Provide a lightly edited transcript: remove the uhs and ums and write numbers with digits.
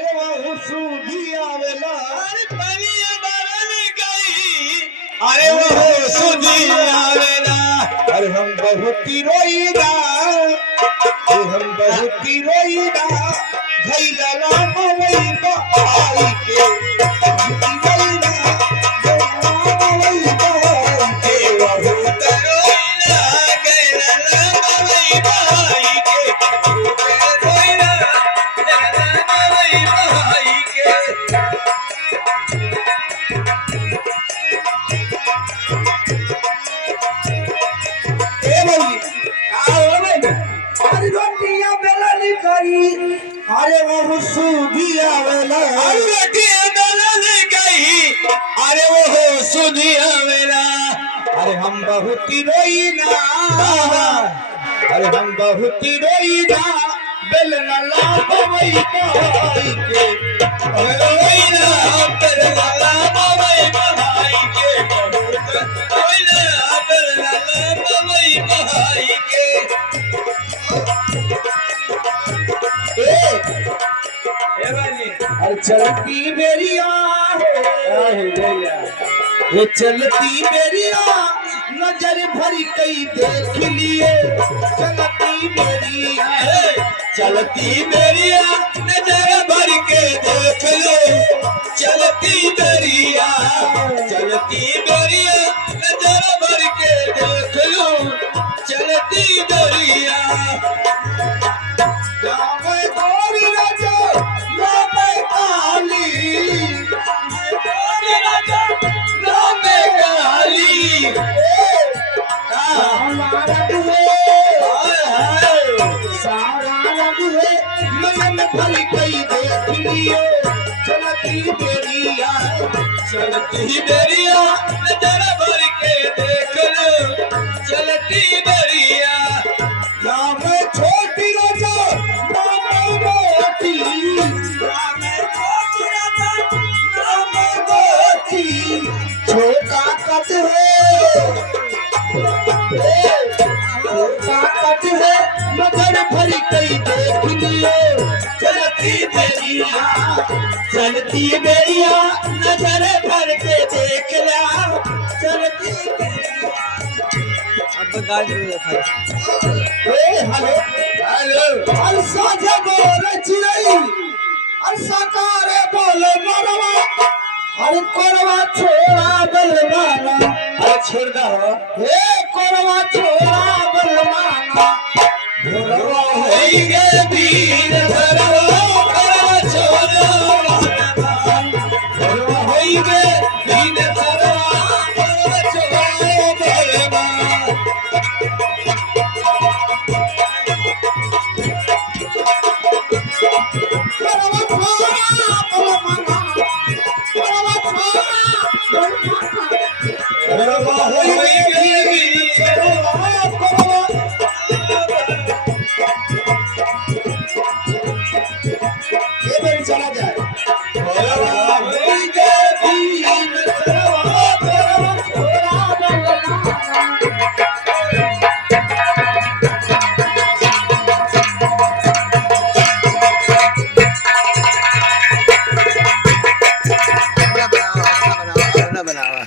अरे वो सूधी आवेला अरे बलिया बरन गई अरे वो सुधी आवेला अरे हम बहुत ही रोईदा हम बहुत ही रोईदा घैला राम वही आई के अरे वो सूधी आवेला अरे वो सुधी आवेला अरे हम बहुत ही रोईना अरे हम बहुत ही रोईना बेलना लाभ वही आई के रोईना बेलना बाबाई बहाई के रोईना बेलना बाबाई बहाई के अरे चलती बेरिया ये चलती बेरिया नजर भरी कई देख लिए चलती बेरिया चलती बेरिया नजर भर के देख लो चलती बेरिया चलती बेरिया नजर भर के देख लो चलती बेरिया चलती बेरिया चलती बेरिया नजर भर के देख लो चलती बेरिया नाम छोटी राजा नाम मोटी नाम छोटी राजा नाम मोटी छोटा कट है छोटा कट है नजर भर कई देख लियो चलती बेरिया चलती बेरिया नजर भर के देख ला चलती अब गाड़ी हेलो हेलो हर साझे बोल चिड़ई हर साकारे बोल मरवा हर कोरवा छोड़ा बलवाना अरे छोड़ दो हे कोरवा छोड़ा बलवाना भोरवा होई गे बीर भरवा कोरवा छोड़ा भोरवा होई गे बीर भरवा कोरवा छोड़ा बलवा भोरवा होई गे बीर चला जाए भोरवा होई गे बीर भरवा कोरवा छोड़ा बनावा